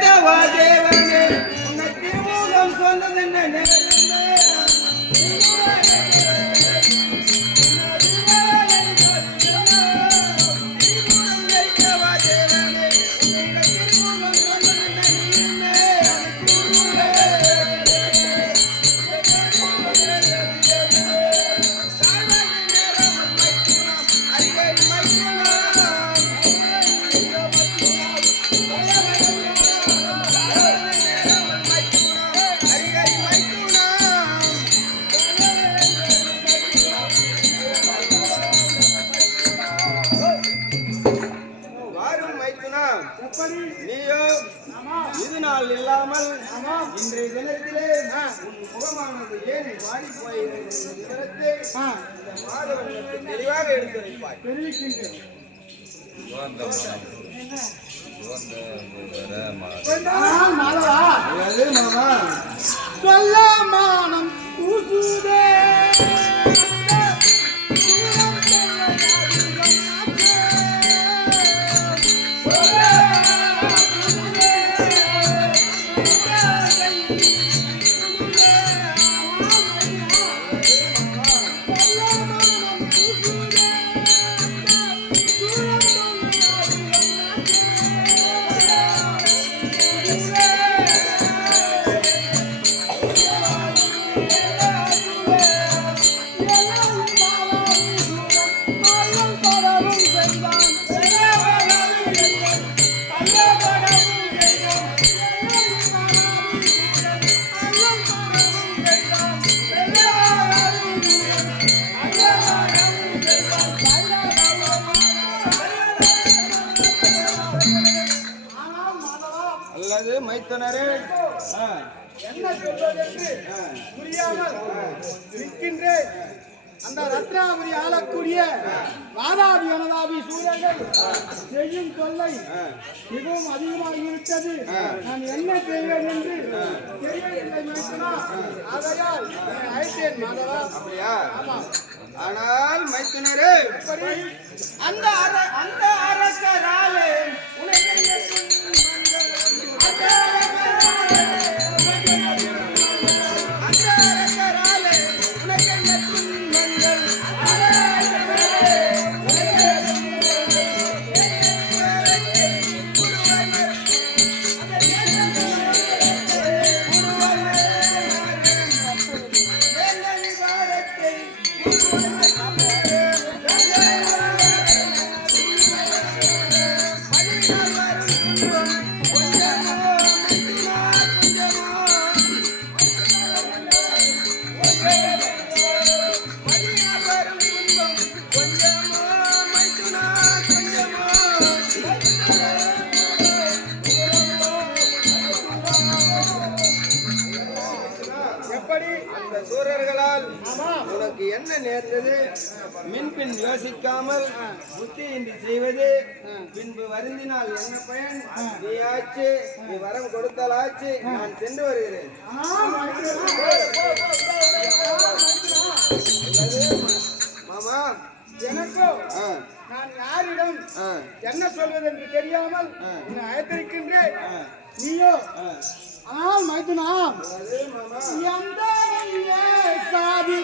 கிடைத்தவா தேவனே உன்னை திருமுகம் சொன்னதென்ன நேரமே இல்லாமல் இன்றைய தினத்திலே முகமானது ஏன் வாடி போயிருக்கிறது தெளிவாக எடுத்துரைப்பாய் சொல்ல மானம் கூசுதே மைத்தனரே என்ன சொல்வதென்று புரியாமல் நிற்கின்றேன். அந்த ரத்னாபுரி ஆளக்கூடிய வாதாபி வனதாபி சூழல்கள் செய்யும் தொல்லை மிகவும் அதிகமாகிவிட்டது. நான் என்ன செய்வேன் என்று தெரியவில்லை மைத்தனா. ஆகையால் அழைத்தேன் மாதவா. அப்படியா? ஆனால் மைத்தனரே அந்த அரசராலே சூரர்களால் உனக்கு என்ன நேர்ந்தது? மின்பின் யோசிக்காமல் புத்தியின்றி செய்வது, பின்பு வருந்தினால் என்ன பயன்? நீ ஆச்சு, நீ வரம் கொடுத்தால் ஆச்சு. நான் சென்று வருகிறேன். மாமா எனக்கோ நான் யாரிடம் என்ன சொல்வது என்று தெரியாமல் அழைத்திருக்கின்றேன். நீயோ ஆனால் மைத்துனா எந்த சாதி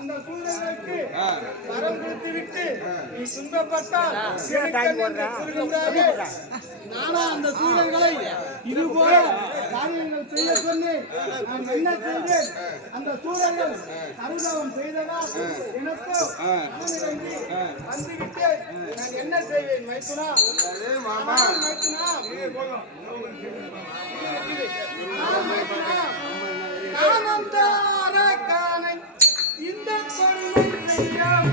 அந்த சூழலுக்கு வரம் கொடுத்து விட்டு நீ துன்பப்பட்டால் நானா அந்த சூழல்களை இதுபோல காரியங்கள் செய்ய சொல்லி நான் என்ன செய்தேன்? அந்த சூழல்கள் சருதவம் செய்ததா எனக்கோ வந்துவிட்டு நான் என்ன செய்வேன் மைத்துனா? மைத்துனா நான் அந்த அரக்கானை இந்த கொடுமை செய்யும்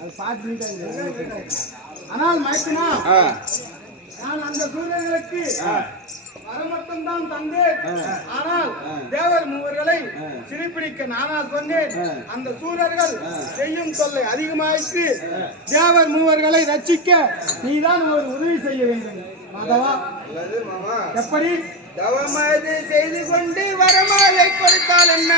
அது பார்த்துட்டாங்க. ஆனால் மைத்துனா நான் அந்த சூரியர்களுக்கு வரமட்டும் தான் தந்தேன். ஆனால் தேவர் மூவர்களை சிறைப்பிடிக்க நானா சொன்னேன். அந்த சூரர்கள் செய்யும் தொல்லை அதிகமாயிற்று. தேவர் மூவர்களை ரட்சிக்க நீதான் ஒரு உதவி செய்ய வேண்டும் மாதவா. எப்படி தவமது செய்து கொண்டு வரமாலை கொடுத்தால் என்ன?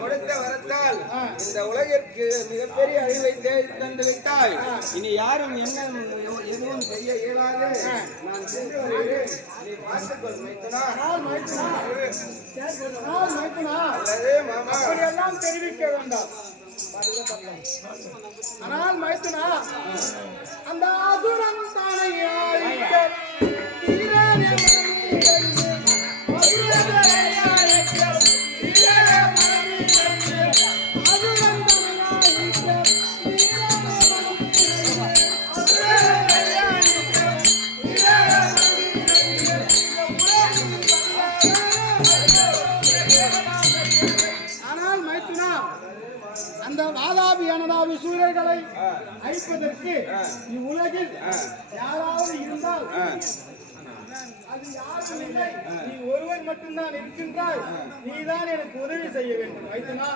கொடுத்த வரத்தால் இந்த உலகிற்கு மிகப்பெரிய அழிவை தந்து விட்டாய். இனி யாரும் என்ன எதுவும் செய்ய இயலாது. நான் சென்று வருகிறேன். நீ பார்த்துக்கொள் மைத்துனா. அப்படியெல்லாம் தெரிவிக்க வேண்டாம். ஆனால் மைத்துனா அந்த அசுரன் தானை அந்த வாதாபி அனதாபி சூரர்களை அழிப்பதற்கு இவ்வுலகில் யாராவது இருந்தால் அது யாரும் இல்லை. நீ ஒருவன் மட்டும்தான் இருக்கின்றாய். நீதான் எனக்கு உதவி செய்ய வேண்டும் மைத்துனா.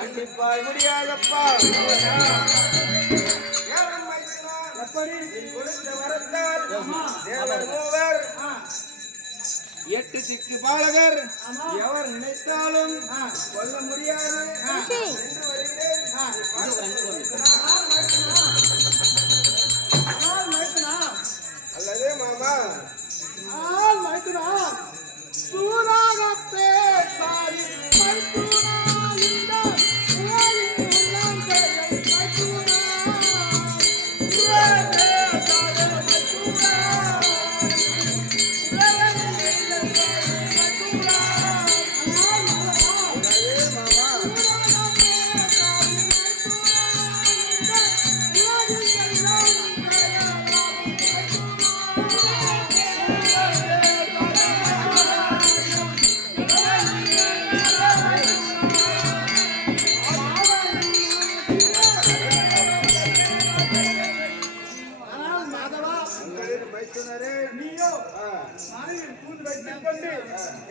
கண்டிப்பாய் முடியாதப்பா. எப்படி கொடுத்த வரத்தால் தேவர் மூவர் 8 திக்கு பாலகர் எவர் நினைத்தாலும் கொல்ல முடியாது. அல்லது மாமா மைத்துனா சூராக பேசாரி மைத்துனா இந்த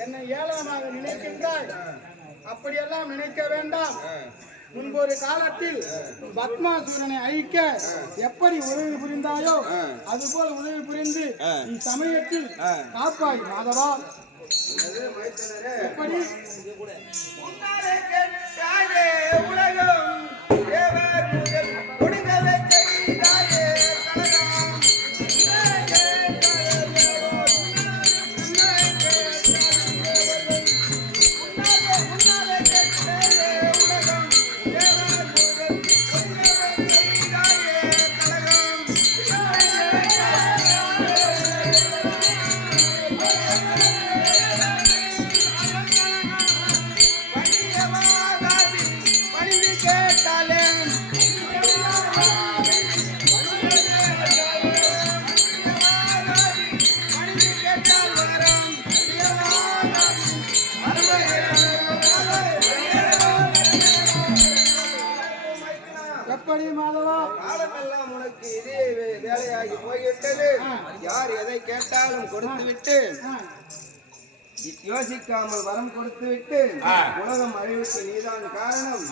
என்னை ஏளனமாக நினைக்கின்றாய். அப்படியெல்லாம் நினைக்க வேண்டாம். முன்பொரு காலத்தில் பத்மாசூரனை அழிக்க எப்படி உதவி புரிந்தாயோ அதுபோல் உதவி புரிந்து இச்சமயத்தில் காப்பாய் மாதவா. எப்படி உலகம் பணிந்து எப்படி மாதவா? காலமெல்லாம் உனக்கு இதே வேலையாகி போய்விட்டது. யார் எதை கேட்டாலும் கொடுத்து விட்டு யோசிக்காமல் வரம் கொடுத்து விட்டு உலகம் அழிவுக்கு நீதான் காரணம்.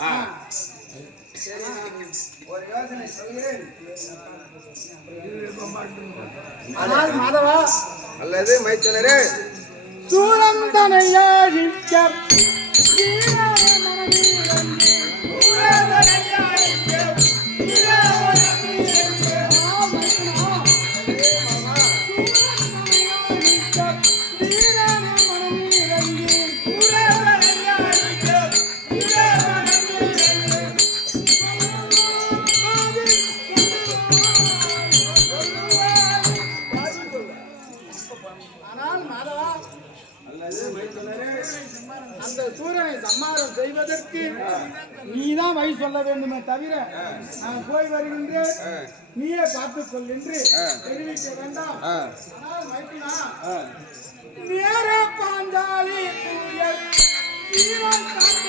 சரி, நான் ஒரு யோசனை சொல்கிறேன். ஆனால் மாதவா, அல்லது மைத்துனரே, சூரந்தனையாழிக்க அந்த சூரனை சம்மாரம் செய்வதற்கு நீதான் வழி சொல்ல வேண்டுமே தவிர நான் போய் வருகின்றேன், நீயே பார்த்துக் கொள் என்று தெரிவிக்க வேண்டாம். ஆனால் மைத்துனா, நேர பாஞ்சாலி தூயல் சீவன் காக்க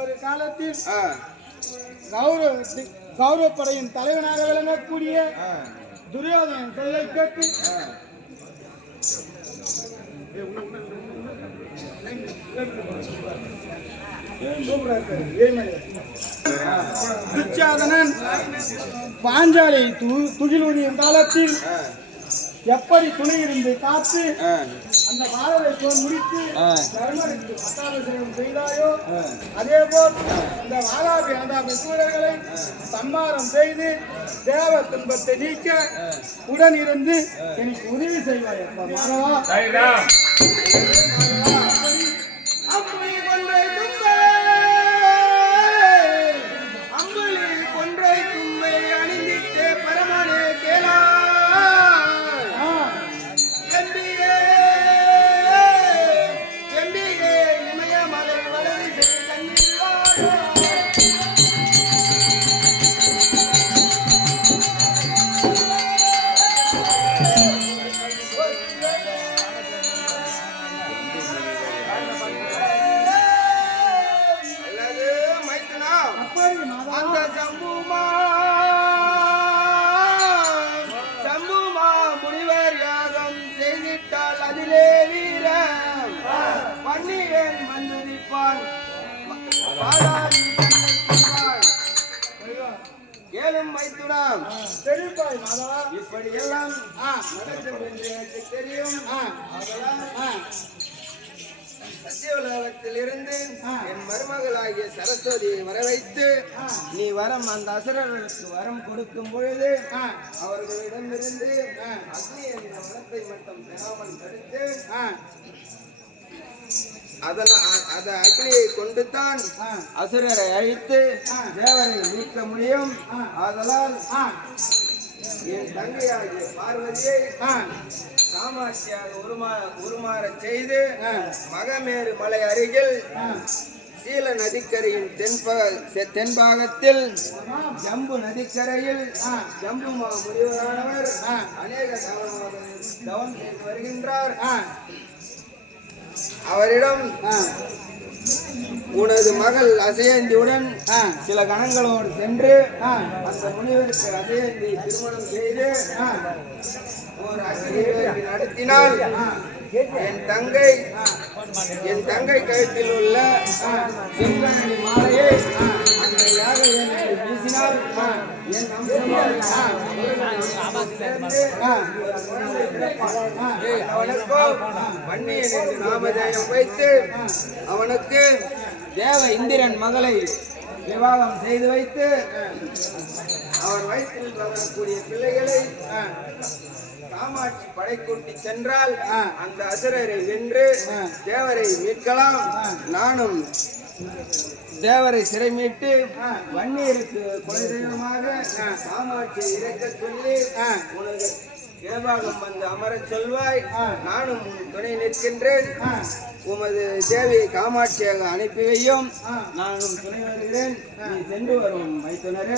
ஒரு காலத்தில் கௌரவப்படையின் தலைவனாக விளங்கக்கூடிய துரியோதனன் சொல்லை கேட்டு துச்சாதனன் பாஞ்சாலை துகிலூதியின் காலத்தில் எப்படி துணை இருந்து காத்து அந்த பாரதை போர் முடித்து தர்மருக்கு பட்டாபிஷேகம் செய்தாயோ, அதே போல் இந்த வாலாபி அனதாபி சூரர்களை சம்மாரம் செய்து தேவ துன்பத்தை நீக்க உடன் இருந்து எனக்கு உதவி செய்வாய். மாதவா, கேளும் மைத்துனாம், இப்படி எல்லாம் நடக்கும் என்று எனக்கு தெரியும். சத்தியலோகத்தில் இருந்து என் மருமகளாகிய சரஸ்வதியை வர வைத்து நீ வரம் அந்த அசுரர்களுக்கு வரம் கொடுக்கும் பொழுது அவர்களிடமிருந்து அக்னி என்ற வனத்தை மட்டும் பெறாமல் தடுத்து அத அக்னியை கொண்டுதான் அசுரரை அழித்து தேவரை மீட்க முடியும். ஆதலால் என் தங்கையாகிய பார்வதியை காமாட்சியாக உருமாறச் செய்து மகமேரு மலை அருகில் சீல நதிக்கரையின் தென்பாகத்தில் ஜம்பு நதிக்கரையில் ஜம்பு முனிவரானவர் அநேக தவம் செய்து வருகின்றார். அவரிடம் உனது மகள் அசையந்தியுடன் சில கணங்களோடு சென்று அந்த முனிவருக்கு அசையந்தியை திருமணம் செய்து ஒரு அக்னிவேதி நடத்தினால் என் தங்கை கழுத்தில் உள்ள செங்கனி மாலையை அந்த யாக வீசினால் என் அவனுக்கோ வன்னியன் என்று நாமதேயம் வைத்து அவனுக்கு தேவ இந்திரன் மகளை விவாகம் செய்து வைத்து அவர் வயிற்றில் வளரக்கூடிய பிள்ளைகளை காமாட்சி படை கூட்டி சென்றால் அந்த அசுரரை வென்று தேவரை மீட்கலாம். நானும் தேவரை சிறை மீட்டு வன்னியருக்கு குலதெய்வமாக காமாட்சி இறக்க சொல்லி உனக்கு தேவாகம் வந்து அமரச் சொல்வாய். நானும் உன் துணை நிற்கின்றேன். உமது தேவி காமாட்சியாக அனுப்பி வையும். நானும் துணை வருகிறேன். நீ சென்று வரும் மைத்துனரே.